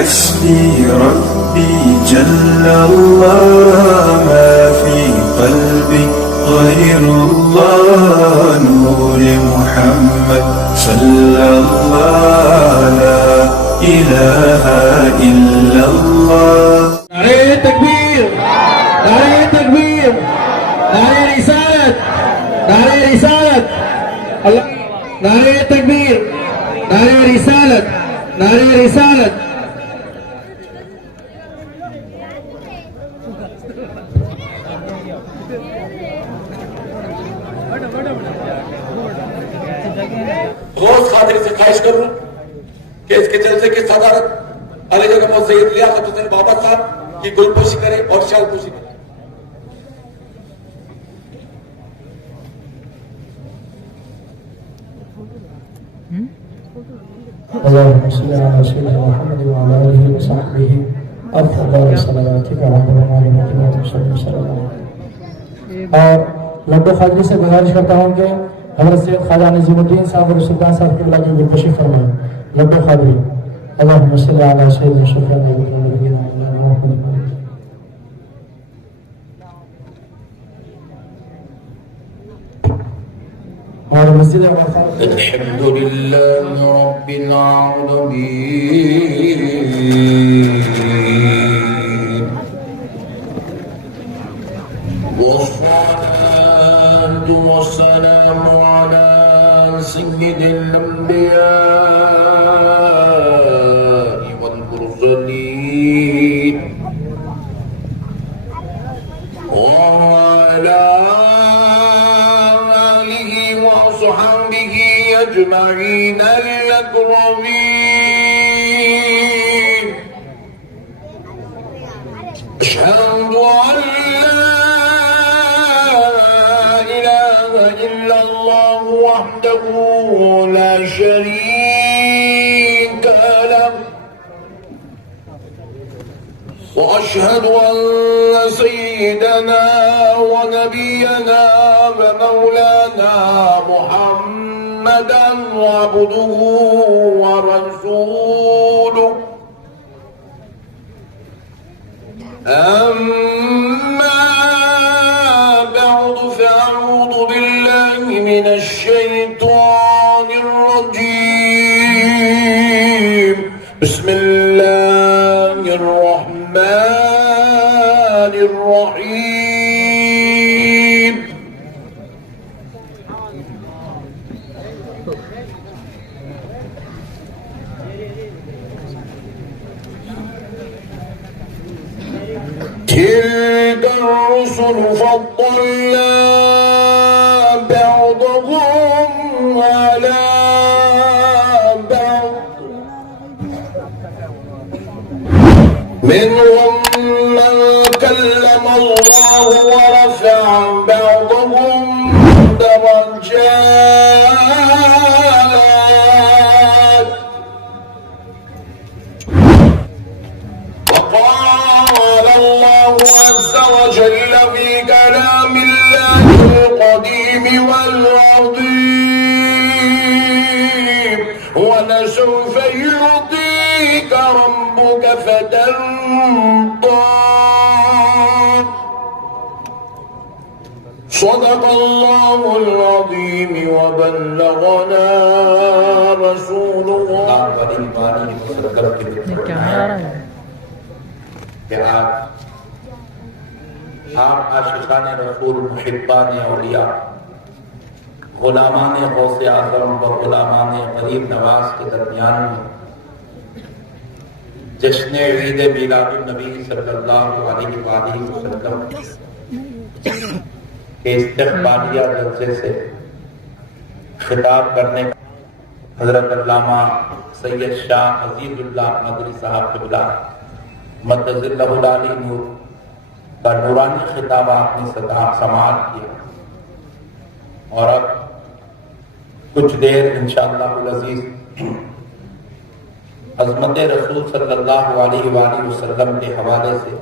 حسبي ربي جل الله ما في قلبي غير الله نور محمد صلى الله لا إله إلا الله. نعرہ تکبیر، نعرہ تکبیر، نعرہ رسالت، نعرہ رسالت، نعرہ تکبیر، نعرہ رسالت، نعرہ رسالت. غوث خاطر سے خواہش کروں کہ اس کے جلسے کی صدارت علی جگہ سید لیاقت حسین بابا صاحب کی گلپوشی کرے اور شال پوشی کرے. اللهم صل على سيدنا محمد وعلى اله وصحبه افضل صلواتك وعلى محمد صلی اللہ علیہ وسلم. اور لڈو خاجی سے گزارش کرتا ہوں کہ حضرت سید خواجہ نظیم الدین صاحب اور سلطان صاحب کی اللہ کی گلپوشی فرمائیں. لڈو خاجی. اللهم صل على سيدنا شفیع نبینا محمد. اور مسجد الحمد لله رب العالمين والصلاة والسلام على سيد الأنبياء والمرسلين وعلى وصحبه أجمعين الأكرمين. أشهد أن لا إله إلا الله وحده لا شريك له وأشهد أن سيدنا ونبينا ومولانا محمدا عبده ورسوله. أما بعد فأعوذ بالله من الشيطان الرجيم. بسم الله الرحمن الرحيم. تلك الرسل فضلنا بعضهم على بعض منهم من كلم الله ورفع بعضهم درجات وقال الله عز وجل في كلام الله القديم والعظيم ولسوف يعطيك ربك فترضى. صدق الله العظيم وبلغنا رسوله. آپ عاشقان رسول محبان اولیاء غلامان غوث اعظم و غلامان غریب نواز کے درمیان میں جشن عید میلاد النبی صلی اللہ علیہ وآلہ وسلم کے استقبالیہ جلسے سے خطاب کرنے حضرت علامہ سید شاہ عزیز اللہ مدری صاحب قبلہ مدد اللہ علی نور کا نورانی خطاب آپ نے سماعت کیا. اور اب کچھ دیر انشاءاللہ العزیز عظمت رسول صلی اللہ علیہ وآلہ وسلم کے حوالے سے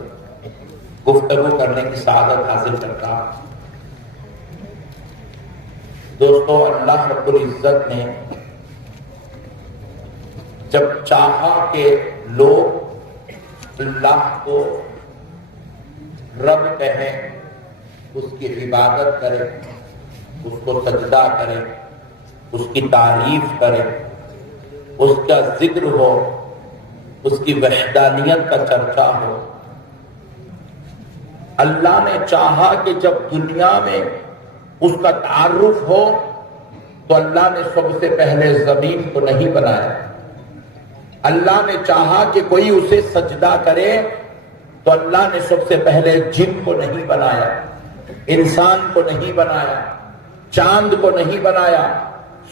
گفتگو کرنے کی سعادت حاصل کرتا. دوستو، اللہ رب العزت نے جب چاہا کہ لوگ اللہ کو رب کہیں، اس کی عبادت کرے، اس کو سجدہ کرے، اس کی تعریف کرے، اس کا ذکر ہو، اس کی وحدانیت کا چرچا ہو۔ اللہ نے چاہا کہ جب دنیا میں اس کا تعارف ہو تو اللہ نے سب سے پہلے زمین کو نہیں بنایا۔ اللہ نے چاہا کہ کوئی اسے سجدہ کرے تو اللہ نے سب سے پہلے جن کو نہیں بنایا، انسان کو نہیں بنایا، چاند کو نہیں بنایا،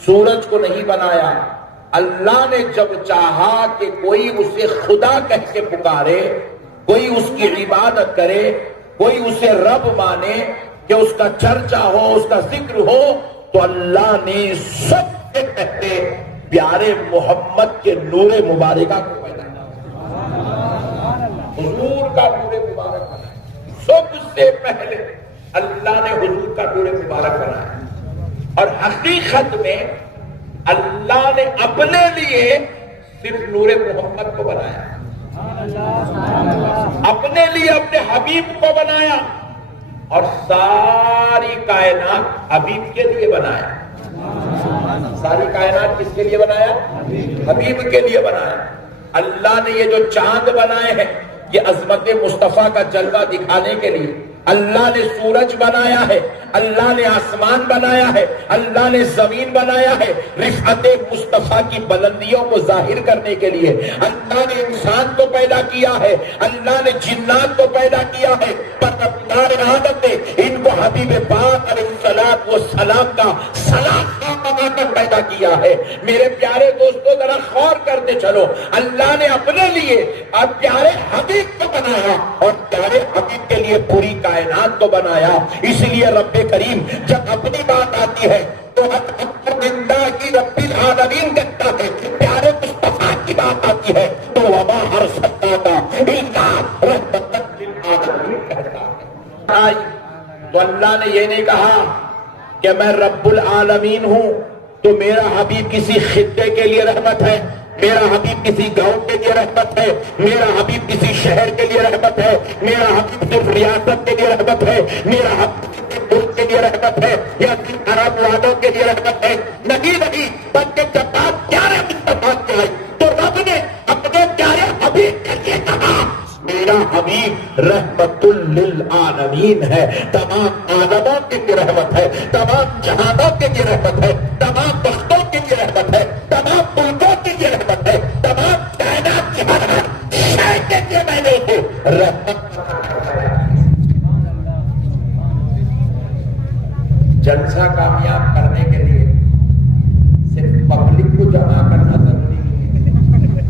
سورج کو نہیں بنایا۔ اللہ نے جب چاہا کہ کوئی اسے خدا کہہ کے پکارے، کوئی اس کی عبادت کرے، کوئی اسے رب مانے، کہ اس کا چرچا ہو، اس کا ذکر ہو، تو اللہ نے سب سے پہلے پیارے محمد کے نور مبارکہ کو پیدا کیا، حضور کا نور مبارک بنایا۔ سب سے پہلے اللہ نے حضور کا نور مبارک بنایا، اور حقیقت میں اللہ نے اپنے لیے صرف نور محمد کو بنایا، اپنے لیے اپنے حبیب کو بنایا، اور ساری کائنات حبیب کے لیے بنایا۔ ساری کائنات کس کے لیے بنایا؟ حبیب کے لیے بنایا۔ اللہ نے یہ جو چاند بنائے ہیں یہ عظمت مصطفیٰ کا جلوہ دکھانے کے لیے، اللہ نے سورج بنایا ہے، اللہ نے آسمان بنایا ہے، اللہ نے زمین بنایا ہے، رفعت مصطفیٰ کی بلندیوں کو ظاہر کرنے کے لیے۔ اللہ نے انسان کو پیدا کیا ہے، اللہ نے جنات کو پیدا کیا ہے، پر ابناء آدم نے ان کو حبیب پاک علیہ السلام کا سلام بنا کر پیدا کیا ہے۔ میرے پیارے دوستو ذرا غور کرتے چلو، اللہ نے اپنے لیے اور پیارے حبیب کو بنایا، اور پیارے حبیب کے لیے پوری کائنات کو بنایا۔ اس لیے رب کریم جب اپنی بات آتی ہے تو الحمدللہ رب العالمین کہتا ہے، پیارے مصطفیٰ کی بات آتی ہے تو وما ارسلناک الا رحمۃ للعالمین کہتا ہے۔ تو اللہ نے یہ نہیں کہا کہ میں رب العالمین ہوں تو میرا حبیب کسی خطے کے لیے رحمت ہے، میرا حبیب کسی گاؤں کے لیے رحمت ہے، میرا حبیب کسی شہر کے لیے رحمت ہے، میرا حبیب صرف ریاست کے لیے رحمت ہے، میرا حبیب ملک کے لیے رحمت ہے، یا صرف عرب والوں کے لیے رحمت ہے۔ نہیں نہیں، بلکہ جب بات پیارے مصطفیٰ کی آئی تو رب نے اپنے پیارے حبیب کے لیے کہا میرا حبیب رحمت للعالمین ہے، تمام عالموں کے لیے رحمت ہے، تمام جہانوں کے لیے رحمت ہے، تمام وقتوں کے لیے رحمت ہے، تمام ملکوں کے لیے رحمت ہے، تمام کائنات کی ہر شے کے لیے میں نے اسے رحمت۔ جلسہ کامیاب کرنے کے لیے صرف پبلک کو جمع کرنا ضروری نہیں ہے،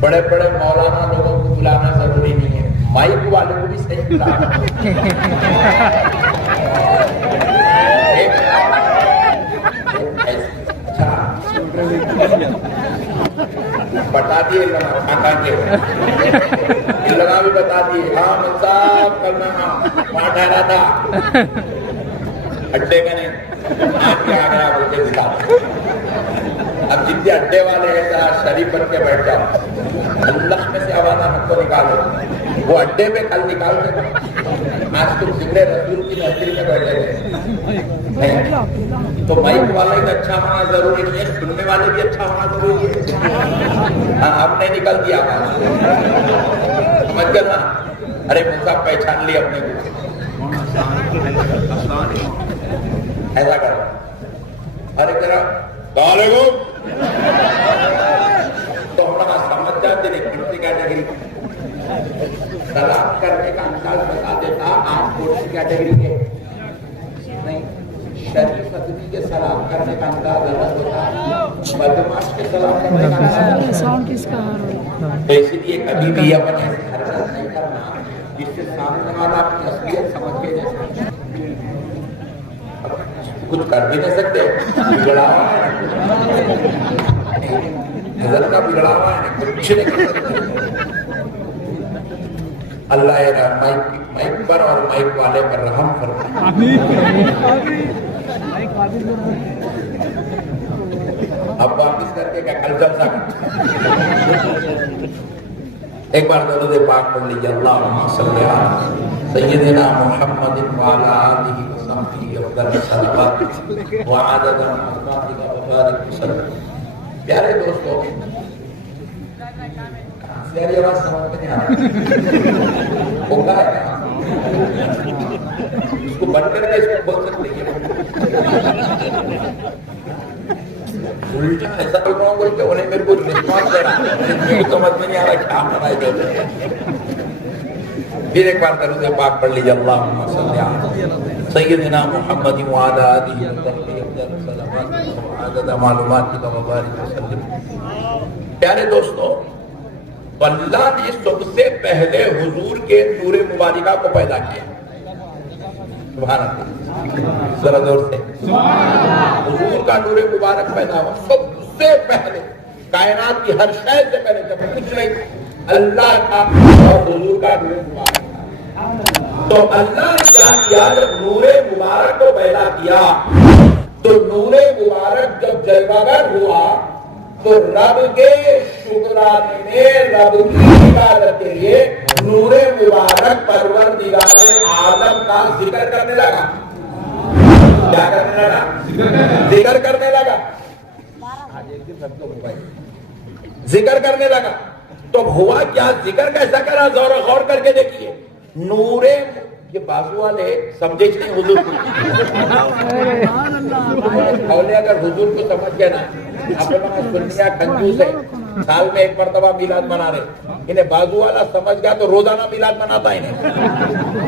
بڑے بڑے مولانا لوگوں کو بلانا ضروری نہیں ہے، مائک والوں کو بھی صحیح بلانا۔ بتا دیے کھا کے لگا بھی بتا دیے، ہاں صاحب کل میں وہاں ٹھہرا تھا اڈے کا نہیں، آپ کے آ گیا بولتے دکھا۔ اب جتنے اڈے والے ہیں ذرا شریف بن کے بیٹھ جاؤ، اللہ میں سے آواز ہم کو نکالو، وہ اڈے پہ کل نکالتے تھے، آج تم ذکر رسول کی محفل میں بیٹھے تھے۔ تو مائک والا ہی اچھا ہونا ضروری نہیں ہے، سننے والے بھی اچھا ہونا ضروری ہے۔ اب نہیں نکل دیا سمجھ گیا نا؟ ارے موسیٰ پہچان لی اپنے کو، ایسا کرو، ارے ذرا وعلیکم تو ہمارا سمجھ جاتے نہیں کون سی کیٹیگری سلام کرنے کا انداز بتا دیتا آپ کون سی کیٹیگری کے نہیں۔ شریف آدمی کے سلام کرنے کا انداز الگ ہوتا ہے، بدماش کے سلام کرنے کا انداز۔ تو اسی لیے کبھی بھی اپنے حرکت نہیں کرنا جس سے سامنے والا اپنی اصلیت سمجھ کے جیسے کچھ کر بھی نہیں سکتے، بگڑا ہوا ہے نظر کا، بگڑا ہوا ہے کچھ نہیں کر سکتے۔ اللہ مائک پر اور مائک والے پر رحم فرمائے۔ اب واپس کر کے کیا کل جلسہ ایک بار درود پاک پڑھ لیجیے، اللہم صلی علی سیدنا محمد وعلی آلہ وصحبہ افضل الصلوات وعدد معلوماتک وبارک وسلم۔ پیارے دوستو، میری آواز سمجھ میں نہیں آ رہا ہوگا ہے، اس کو بند کر کے اس کو بول سکتے ہیں الٹا ایسا لوگ رہا ہوں بول کے انہیں میرے کو رسپانس دے رہا ہے، سمجھ میں نہیں آ رہا کیا پڑھائی دیتے ہیں۔ پھر ایک بار درود پاک پڑھ لیجیے، اللہم صلی علی سیدنا محمد وعلی آلہ وصحبہ افضل الصلوات وعدد معلوماتک وبارک وسلم۔ پیارے دوستو، اللہ نے سب سے پہلے حضور کے نور مبارکہ کو پیدا کیا، سبحان اللہ، ذرا دور سے حضور کا نور مبارک پیدا ہوا سب سے پہلے، کائنات کی ہر شے سے پہلے جب کچھ نہیں اللہ کا اور حضور کا نور مبارک تھا۔ تو اللہ نے کیا کیا، جب نور مبارک کو پیدا کیا تو نور مبارک جب جلوگر ہوا تو رب کے شکرانے میں رب کی عبادت کے لیے نور مبارک پروردگار عالم کا ذکر کرنے لگا۔ کیا کرنے لگا؟ ذکر کرنے لگا، ذکر کرنے لگا۔ تو ہوا کیا، ذکر کیسا کرا، غور کر کے دیکھیے۔ نور یہ بازو والے سمجھے نہیں حضور کو، اگر حضور کو سمجھ گئے نا، اپنے سنیا کنجوس ہے، سال میں ایک مرتبہ میلاد منا رہے، انہیں بازو والا سمجھ گیا تو روزانہ میلاد مناتا ہے انہیں۔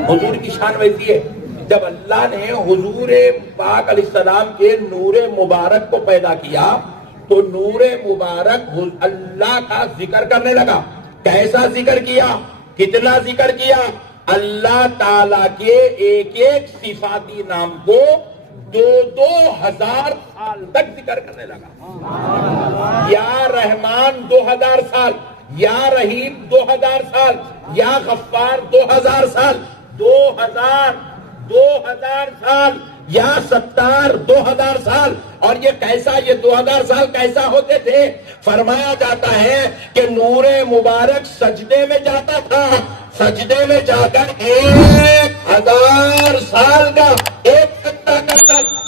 حضور کی شان ویسی ہے، جب اللہ نے حضور پاک علیہ السلام کے نور مبارک کو پیدا کیا تو نور مبارک اللہ کا ذکر کرنے لگا۔ کیسا ذکر کیا، کتنا ذکر کیا، اللہ تعالیٰ کے ایک ایک صفاتی نام کو 2000 سال تک ذکر کرنے لگا۔ یا رحمان 2000 سال، یا رحیم 2000 سال، یا غفار 2000 سال، 2000 سال، یا ستار 2000 سال۔ اور یہ کیسا، یہ 2000 سال کیسا ہوتے تھے؟ فرمایا جاتا ہے کہ نور مبارک سجدے میں جاتا تھا، سجدے میں جا کر 1000 سال کا ایک سجدہ کرتا تھا،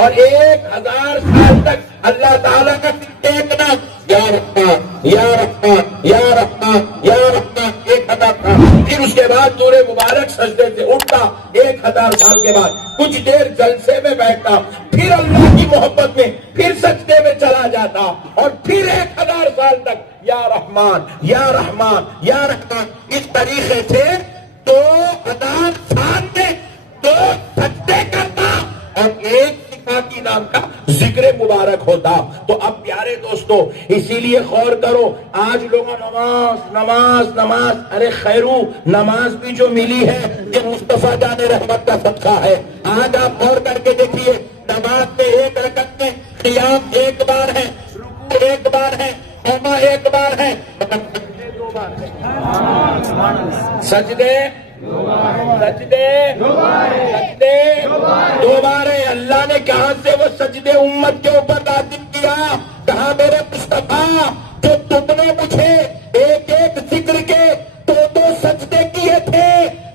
اور 1000 سال تک اللہ تعالیٰ کا دیکھنا، یا رحمان یا رحمان یا رحمان یا رحمان 1000 تھا۔ پھر اس کے بعد نور مبارک سجدے سے اٹھتا 1000 سال کے بعد، کچھ دیر جلسے میں بیٹھتا، پھر اللہ کی محبت میں پھر سجدے میں چلا جاتا، اور پھر 1000 سال تک یا رحمان یا رحمان یا رحمان۔ اس طریقے سے 2000 سال میں 2 سجدے کرتا اور ایک صفاتی نام کا ذکر مبارک ہوتا۔ تو اب پیارے دوستو، اسی لیے غور کرو، آج لوگوں نماز نماز نماز، ارے خیرو نماز بھی جو ملی ہے یہ مصطفیٰ جان رحمت کا صدقہ ہے۔ آج آپ غور کر کے دیکھیے، نماز میں ایک رکعت میں قیام ایک بار ہے، رکوع ایک بار ہے، قیام ایک بار ہے، سجدے دو بار ہے۔ اللہ نے کہاں سے وہ سجدے امت کے اوپر نازل کیا؟ کہاں میرے مصطفیٰ جو تم نے مجھے ایک ایک ذکر کے 2 سجدے کیے تھے،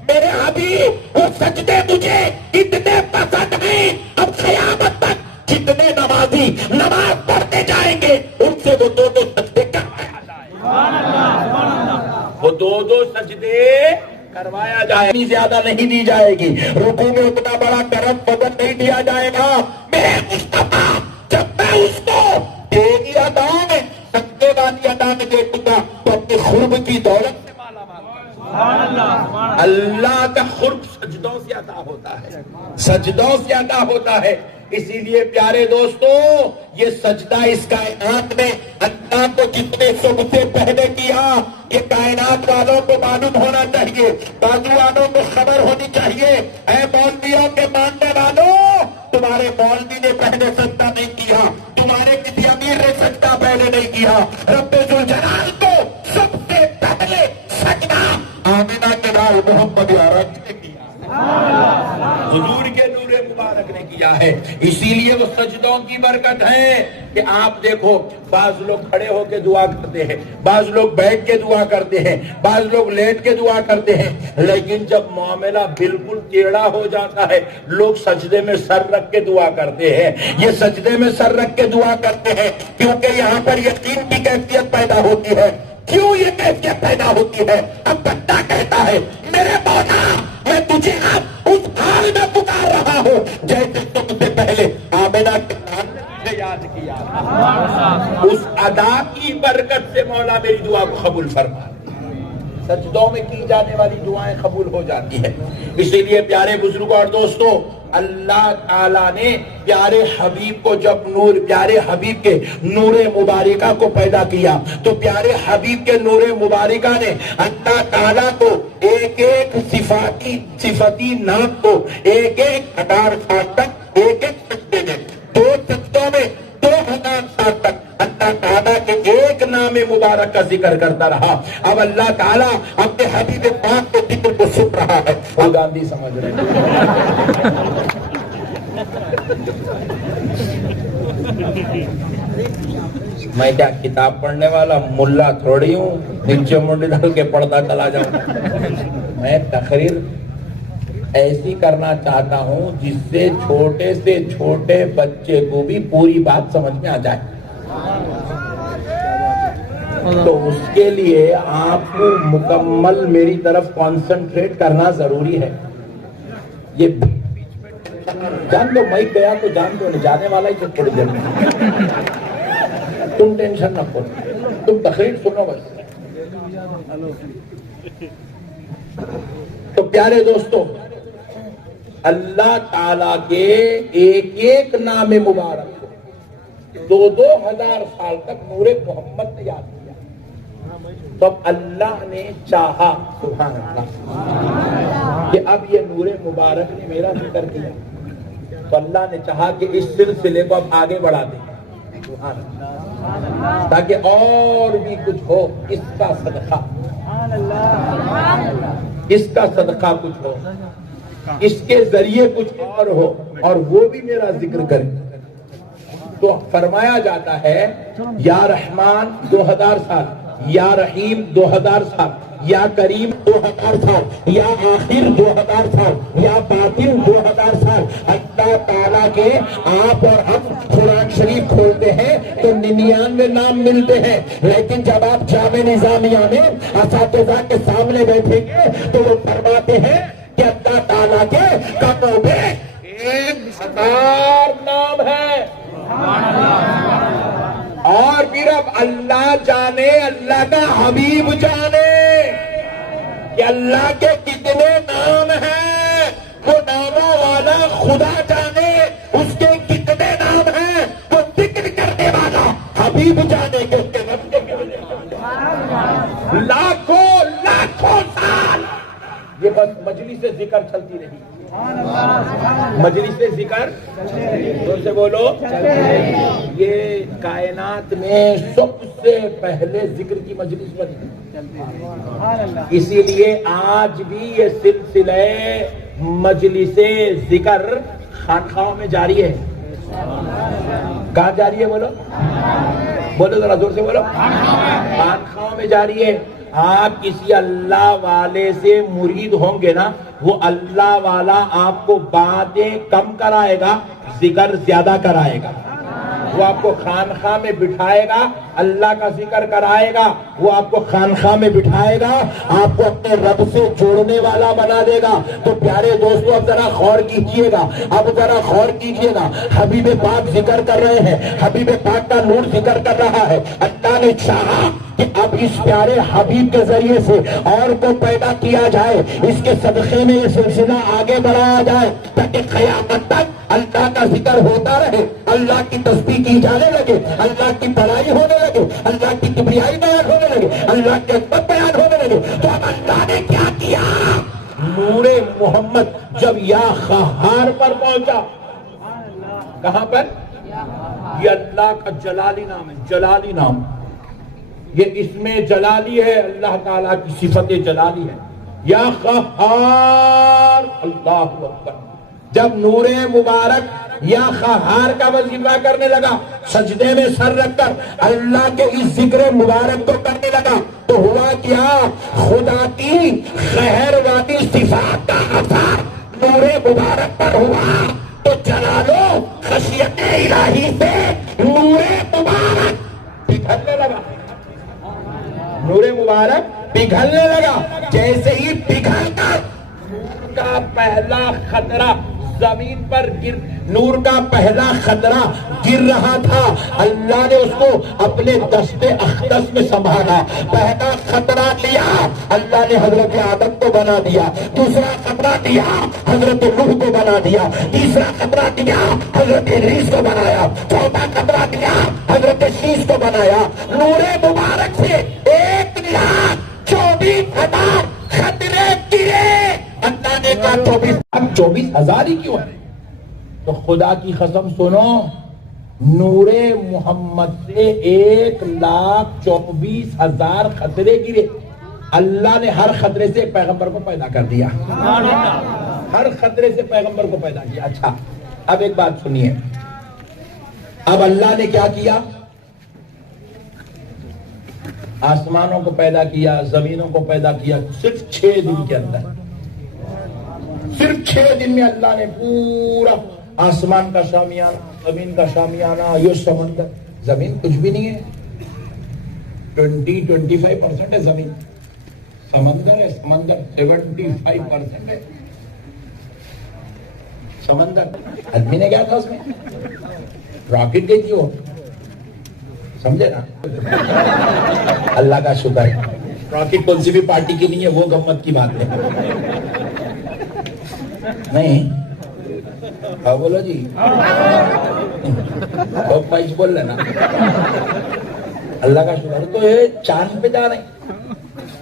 میرے حبیب وہ سجدے مجھے اتنے پسند ہیں، اب قیامت تک جتنے نمازی نماز پڑھتے جائیں گے ان سے وہ 2 سجدے کروایا جائے، وہ 2 سجدے کروایا جائے، زیادہ نہیں دی جائے گی، رکوع میں اتنا بڑا کرم فضل نہیں دیا جائے گا۔ میرے مصطفیٰ جب میں اس کو تیری ادا میں، سجدے والی ادا میں دیکھوں گا تو اپنے قرب کی دولت سے مالا مال۔ اللہ کا قرب سجدوں سے عطا ہوتا ہے، سجدوں سے عطا ہوتا ہے۔ اسی لیے پیارے دوستو، یہ سجدہ اس کائنات میں اللہ کو جتنے سب سے پہلے کیا، یہ کائنات والوں کو معلوم ہونا چاہیے، بازو والوں کو خبر ہونی چاہیے۔ اے مولویوں کے ماننے والوں، تمہارے مولوی نے پہلے سجدہ نہیں کیا، تمہارے کسی امیر نے سجدہ پہلے نہیں کیا، رب ذوالجلال کو سب سے پہلے سجدہ آمنہ کے لال محمد عرب نے کیا، حضور کے نور مبارک نے کیا ہے۔ اسی لیے وہ سجدوں کی برکت ہے۔ کہ آپ دیکھو بعض لوگ کھڑے ہو کے دعا کرتے ہیں، بعض لوگ بیٹھ کے دعا کرتے ہیں، بعض لوگ لیٹ کے دعا کرتے ہیں، لیکن جب معاملہ بالکل ٹیڑھا ہو جاتا ہے لوگ سجدے میں سر رکھ کے دعا کرتے ہیں۔ یہ سجدے میں سر رکھ کے دعا کرتے ہیں کیونکہ یہاں پر یقین کی کیفیت پیدا ہوتی ہے۔ کیوں یہ کیفیت پیدا ہوتی ہے؟ اب بندہ کہتا ہے میرے مولا میں تجھے اب اس حال میں پکار رہا ہوں جیسے تم سے پہلے آمنہ کے نام نے یاد کیا۔ اس ادا کی برکت سے مولا میری دعا کو قبول فرما۔ سجدوں میں کی جانے والی دعائیں قبول ہو جاتی ہیں۔ اسی لیے پیارے بزرگوں اور دوستوں، اللہ تعالیٰ نے پیارے حبیب کو جب پیارے حبیب کے نور مبارکہ کو پیدا کیا تو پیارے حبیب کے نور مبارکہ نے اللہ تعالیٰ کو ایک ایک صفتی نام کو ایک ایک 1000 سال تک ایک ایک سجدے میں 2 سجدوں میں 2000 سال تک اللہ تعالیٰ کے ایک نام مبارک کا ذکر کرتا رہا۔ اب اللہ تعالیٰ اپنے حبیب پاک کے ذکر کو سن رہا ہے۔ اور گاندھی سمجھ رہے میں کیا کتاب پڑھنے والا ملا تھوڑی ہوں نیچے منڈی ڈال کے پڑھتا چلا جاؤں۔ میں تقریر ایسی کرنا چاہتا ہوں جس سے چھوٹے سے چھوٹے بچے کو بھی پوری بات سمجھ میں آ جائے۔ تو اس کے لیے آپ کو مکمل میری طرف کانسنٹریٹ کرنا ضروری ہے۔ یہ جان دو میں گیا تو جان دو جانے والا ہی تھوڑی دیر میں، تم ٹینشن نہ کرو، تم تقریر سنو بس۔ تو پیارے دوستو، اللہ تعالیٰ کے ایک ایک نام مبارک کو 2000 سال تک نور محمد نے یاد کیا۔ تو اب اللہ نے چاہا، سبحان اللہ، کہ اب یہ نور مبارک نے میرا ذکر کیا تو اللہ نے چاہا کہ اس سلسلے کو اب آگے بڑھا دیں، سبحان اللہ، تاکہ اور بھی کچھ ہو، اس کا صدقہ، اس کا صدقہ کچھ ہو، اس کے ذریعے کچھ اور ہو اور وہ بھی میرا ذکر کرے۔ تو فرمایا جاتا ہے یا رحمان 2000 سال، یا رحیم 2000 سال، یا کریم 2000 سال، یا آخر 2000 سال، یا باطن 2000 سال۔ اللہ تعالیٰ کے آپ اور ہم قرآن شریف کھولتے ہیں تو 99 نام ملتے ہیں، لیکن جب آپ جامع نظامیہ میں اساتذہ کے سامنے بیٹھیں گے تو وہ فرماتے ہیں کہ اللہ تعالیٰ کے کم و بیش 1000 نام ہے۔ اور پھر اب اللہ جانے، اللہ کا حبیب جانے کہ اللہ کے کتنے نام ہیں، وہ ناموں والا خدا جانے اس کے کتنے نام ہیں، وہ ذکر کرنے والا حبیب جانے کہ اس کے رب کے کتنے لاکھوں لاکھوں سال یہ بس مجلس ذکر چلتی رہی، مجلس ذکر زور سے بولو، یہ کائنات میں سب سے پہلے ذکر کی مجلس بنی، اسی لیے آج بھی یہ سلسلہ مجلس ذکر خانقاہوں میں جاری ہے۔ کہاں جاری ہے؟ بولو بولو ذرا زور سے بولو۔ خانقاہوں میں جاری ہے۔ آپ کسی اللہ والے سے مرید ہوں گے نا، وہ اللہ والا آپ کو باتیں کم کرائے گا، ذکر زیادہ کرائے گا۔ وہ آپ کو خانقاہ میں بٹھائے گا، اللہ کا ذکر کرائے گا، وہ آپ کو خانقاہ میں بٹھائے گا، آپ کو اپنے رب سے جوڑنے والا بنا دے گا۔ تو پیارے دوستو اب ذرا غور کیجئے گا، اب ذرا غور کیجئے گا، حبیب پاک ذکر کر رہے ہیں، حبیب پاک کا نور ذکر کر رہا ہے۔ اللہ نے چاہا کہ اب اس پیارے حبیب کے ذریعے سے اور کو پیدا کیا جائے، اس کے صدقے میں یہ سلسلہ آگے بڑھایا جائے تاکہ قیامت تک اللہ کا ذکر ہوتا رہے، اللہ کی تسبیح کی جانے لگے، اللہ کی بڑائی ہونے لگے، اللہ کی کبریائی بیان ہونے لگے، اللہ کی عظمت بیان ہونے لگے۔ تو اب اللہ نے کیا کیا؟ نور محمد جب یا قہار پر پہنچا، کہاں پر؟ یہ اللہ کا جلالی نام ہے، جلالی نام، یہ اسم جلالی ہے، اللہ تعالیٰ کی صفت جلالی ہے، یا قہار۔ اللہ اکبر۔ جب نور مبارک یا قہار کا وظیفہ کرنے لگا، سجدے میں سر رکھ کر اللہ کے اس ذکر مبارک کو کرنے لگا، تو ہوا کیا؟ خدا کی خیر والی صفات کا اثر نور مبارک پر ہوا، تو جلال و خشیت الہی سے نور مبارک پگھلنے لگا، نور مبارک پگھلنے لگا۔ جیسے ہی پگھل کر نور کا پہلا خطرہ زمین پر نور کا پہلا خطرہ گر رہا تھا، اللہ نے اس کو اپنے دست اقدس میں سنبھالا۔ پہلا خطرہ لیا، اللہ نے حضرت آدم کو بنا دیا، دوسرا خطرہ دیا حضرت نوح کو بنا دیا، تیسرا خطرہ دیا حضرت ادریس کو بنایا، چوتھا خطرہ دیا حضرت شیش کو بنایا۔ نور مبارک سے 1,24,000 خطرے گرے۔ اللہ نے کہا 24,000 ہی کیوں ہے؟ تو خدا کی قسم سنو، نور محمد سے 1,24,000 خطرے گرے۔ اللہ نے ہر خطرے سے ایک پیغمبر کو پیدا کر دیا، ہر خطرے سے پیغمبر کو پیدا کیا۔ اچھا اب ایک بات سنیے، اب اللہ نے کیا کیا؟ آسمانوں کو پیدا کیا، زمینوں کو پیدا کیا، صرف 6 دن کے اندر، صرف 6 دن میں اللہ نے پورا آسمان کا شامیانہ، زمین کا شامیانہ، یہ سمندر، زمین کچھ بھی نہیں ہے، 20-25% ہے زمین، سمندر ہے، سمندر 75% ہے سمندر۔ آدمی نے کیا تھا اس میں؟ راکٹ گئی تھی وہ، سمجھے نا؟ اللہ کا شکر ہے، راکٹ کون سی بھی پارٹی کی نہیں ہے، وہ گمت کی بات ہے نہیں؟ ہاں بولو جی، بول لینا۔ اللہ کا شکر، تو یہ چاند پہ جا رہے ہیں،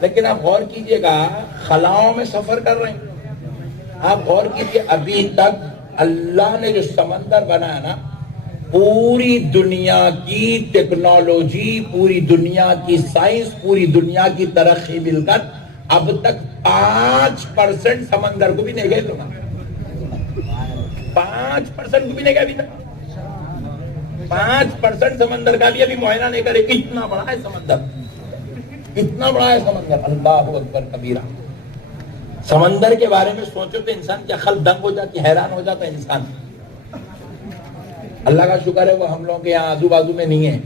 لیکن آپ غور کیجئے گا خلاؤں میں سفر کر رہے ہیں۔ آپ غور کیجئے، ابھی تک اللہ نے جو سمندر بنایا نا، پوری دنیا کی ٹیکنالوجی، پوری دنیا کی سائنس، پوری دنیا کی ترقی مل کر اب تک 5% سمندر کو بھی نہیں گئے، 5% کو بھی نہیں گئے ابھی تک، 5% سمندر کا بھی ابھی معائنہ نہیں کرے۔ اتنا بڑا ہے سمندر، اتنا بڑا ہے سمندر، اللہ اکبر کبیرہ۔ سمندر کے بارے میں سوچو تو انسان کی عقل دنگ ہو جاتی، حیران ہو جاتا ہے انسان۔ اللہ کا شکر ہے وہ ہم لوگوں کے یہاں آزو بازو میں نہیں ہے۔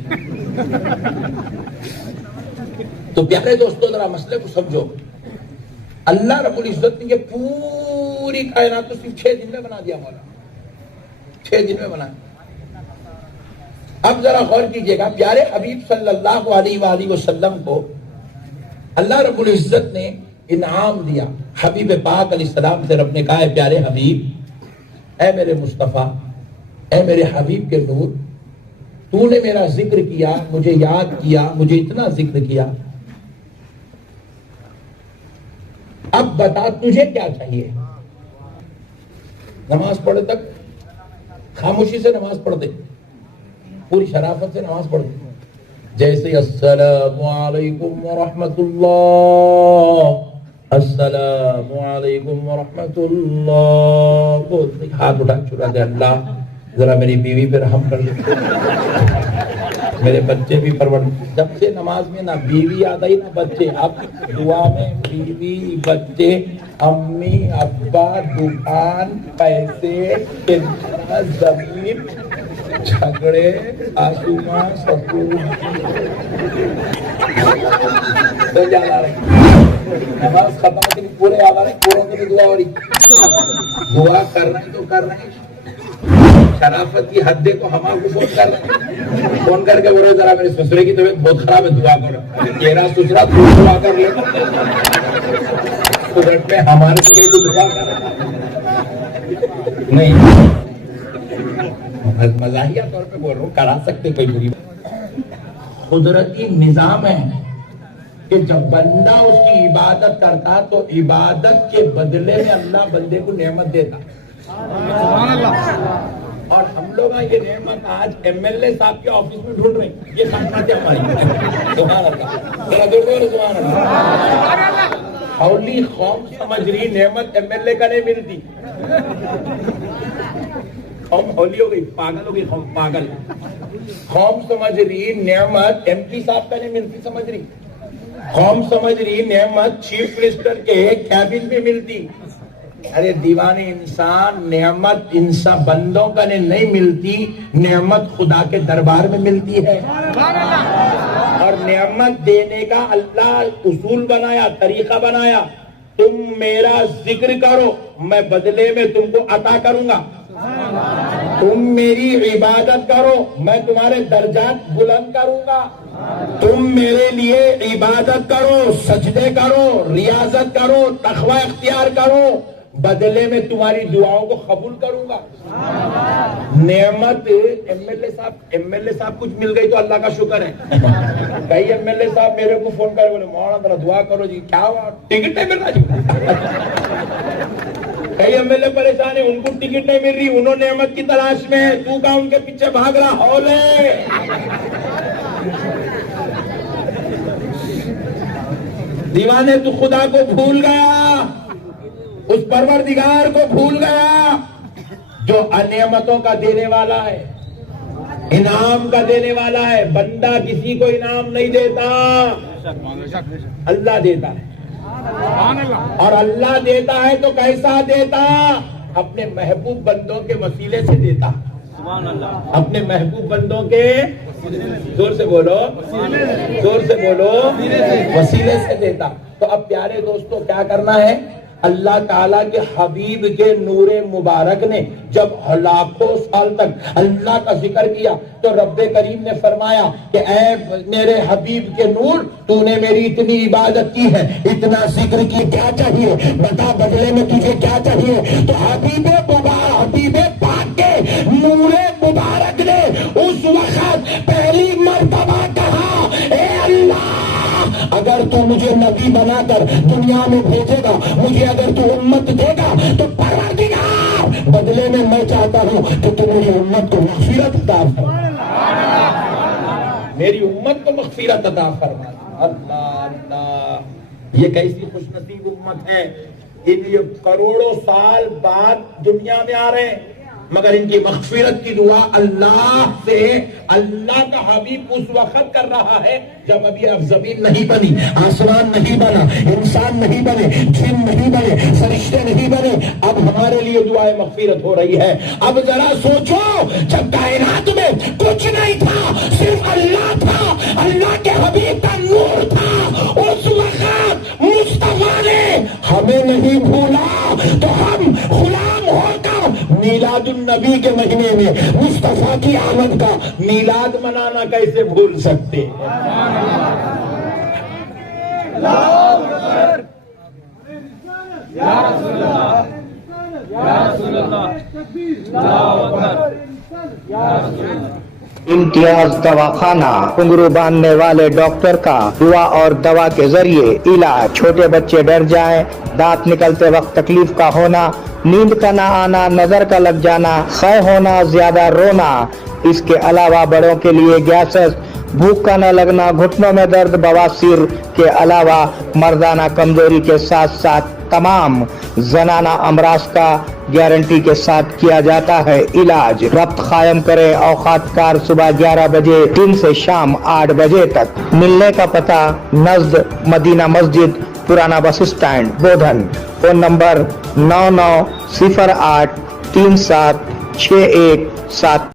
تو پیارے دوستو ذرا مسئلے کو سمجھو، اللہ رب العزت نے یہ پوری کائنات تو صرف 6 دن میں بنا دیا، مولا 6 دن میں بنا۔ اب ذرا غور کیجئے گا، پیارے حبیب صلی اللہ علیہ وآلہ وسلم کو اللہ رب العزت نے انعام دیا۔ حبیب پاک علیہ السلام سے رب نے کہا ہے، پیارے حبیب، اے میرے مصطفیٰ، اے میرے حبیب کے نور، تو نے میرا ذکر کیا، مجھے یاد کیا، مجھے اتنا ذکر کیا، اب بتا تجھے کیا چاہیے؟ نماز پڑھے تک خاموشی سے نماز پڑھتے، پوری شرافت سے نماز پڑھتے، جیسے السلام علیکم ورحمت اللہ، السلام علیکم ورحمت اللہ، ہاتھ اٹھا چھڑا دے، اللہ ذرا میری بیوی پہ رحم کر لے، میرے بچے بھی پرورش۔ جب سے نماز میں نہ بیوی یاد آئی نہ بچے، اب دعا میں بیوی، بچے، امی، ابا، دکان، پیسے، زمین، جھگڑے، آسمان، سکون، تو یاد آ رہے نماز ختم ہوتی ہے، پورے یاد آ رہے، پوروں کی بھی دعا ہو رہی، دعا کر رہے ہیں تو کر رہے ہیں۔ شرافت کی حد کو ہمارے کو فون کر رہے ہیں، فون کر کے بولے ذرا میرے سسرے کی طبیعت بہت خراب ہے، دعا کرو، تیرا سسرا تو دعا کر لے، قدرت میں ہمارے سے تو دعا کر نہیں، مزاحیہ طور پہ بول رہا ہوں، کرا سکتے کوئی بری بات۔ قدرتی نظام ہے کہ جب بندہ اس کی عبادت کرتا تو عبادت کے بدلے میں اللہ بندے کو نعمت دیتا، اور ہم لوگ یہ نعمت آج ایم ایل اے صاحب کے آفس میں ڈھونڈ رہے ہیں، یہ خدمات ہے ہماری، سبحان اللہ، سبحان اللہ۔ ہولی قوم سمجھ رہی نعمت ایم ایل اے کا نہیں ملتی، قوم ہولی ہو گئی, پاگل ہو گئی قوم, پاگل. قوم سمجھ رہی نعمت ایم پی صاحب کا نہیں ملتی, سمجھ رہی. قوم سمجھ رہی نعمت چیف منسٹر کے کیبن میں ملتی. ارے دیوانے انسان, نعمت انسان بندوں کا نہیں ملتی, نعمت خدا کے دربار میں ملتی ہے. اور نعمت دینے کا اللہ اصول بنایا, طریقہ بنایا. تم میرا ذکر کرو, میں بدلے میں تم کو عطا کروں گا. تم میری عبادت کرو, میں تمہارے درجات بلند کروں گا. تم میرے لیے عبادت کرو, سجدے کرو, ریاضت کرو, تقوی اختیار کرو, بدلے میں تمہاری دعاؤں کو قبول کروں گا. نعمت ایم ایل اے صاحب کچھ مل گئی تو اللہ کا شکر ہے. کئی ایم ایل اے صاحب میرے کو فون کر بولے مولانا ذرا دعا کرو جی, کیا ہوا, ٹکٹ نہیں مل رہا جی. کئی ایم ایل اے پریشان ہیں, ان کو ٹکٹ نہیں مل رہی, انہوں نعمت کی تلاش میں ہے, تو کا ان کے پیچھے بھاگ رہا. ہولے دیوانے, تو خدا کو بھول گیا, اس پروردگار کو بھول گیا جو نعمتوں کا دینے والا ہے, انعام کا دینے والا ہے. بندہ کسی کو انعام نہیں دیتا, اللہ دیتا ہے. اور اللہ دیتا ہے تو کیسا دیتا, اپنے محبوب بندوں کے وسیلے سے دیتا. اپنے محبوب بندوں کے, زور سے بولو, زور سے بولو, وسیلے سے دیتا. تو اب پیارے دوستو کیا کرنا ہے, اللہ تعالیٰ کے حبیب کے نور مبارک نے جب لاکھوں سال تک اللہ کا ذکر کیا تو رب کریم نے فرمایا کہ اے میرے حبیب کے نور, تو نے میری اتنی عبادت کی ہے, اتنا ذکر کی, کیا چاہیے بتا, بدلے میں تجھے کیا چاہیے. تو حبیب پاک کے نور مبارک نے اس وقت پہلی مرتبہ کہا, اے اللہ اگر تو مجھے نبی بنا کر دنیا میں بھیجے گا, مجھے اگر تو امت دے گا تو پروردگار بدلے میں میں چاہتا ہوں کہ تو میری امت کو مغفرت عطا فرما, میری امت کو مغفرت عطا فرما. اللہ اللہ, یہ کیسی خوش نصیب امت ہے, یہ کروڑوں سال بعد دنیا میں آ رہے ہیں, مگر ان کی مغفرت کی دعا اللہ سے اللہ کا حبیب اس وقت کر رہا ہے جب ابھی اب زمین نہیں بنی, آسمان نہیں بنا, انسان نہیں بنے, جن نہیں بنے, فرشتے نہیں بنے. اب ہمارے لیے دعائیں مغفرت ہو رہی ہے. اب ذرا سوچو, جب کائنات میں کچھ نہیں تھا, صرف اللہ تھا, اللہ کے حبیب کا نور تھا, اس وقت مصطفیٰ نے ہمیں نہیں بھولا تو ہم غلام ہو کر میلاد النبی کے مہینے میں مصطفیٰ کی آمد کا میلاد منانا کیسے بھول سکتے. امتیاز دواخانہ, گھنگرو باندھنے والے ڈاکٹر کا دعا اور دوا کے ذریعے علاج. چھوٹے بچے ڈر جائیں, دانت نکلتے وقت تکلیف کا ہونا, نیند کا نہ آنا, نظر کا لگ جانا, خے ہونا, زیادہ رونا. اس کے علاوہ بڑوں کے لیے گیسز, بھوک کا نہ لگنا, گھٹنوں میں درد, بواسیر کے علاوہ مردانہ کمزوری کے ساتھ ساتھ تمام زنانہ امراض کا گارنٹی کے ساتھ کیا جاتا ہے علاج. ربط قائم کریں, اوقات کار صبح 11 بجے دن سے شام 8 بجے تک. ملنے کا پتہ نزد مدینہ مسجد, پرانا بس اسٹینڈ, بودھن. Phone number 9908376167.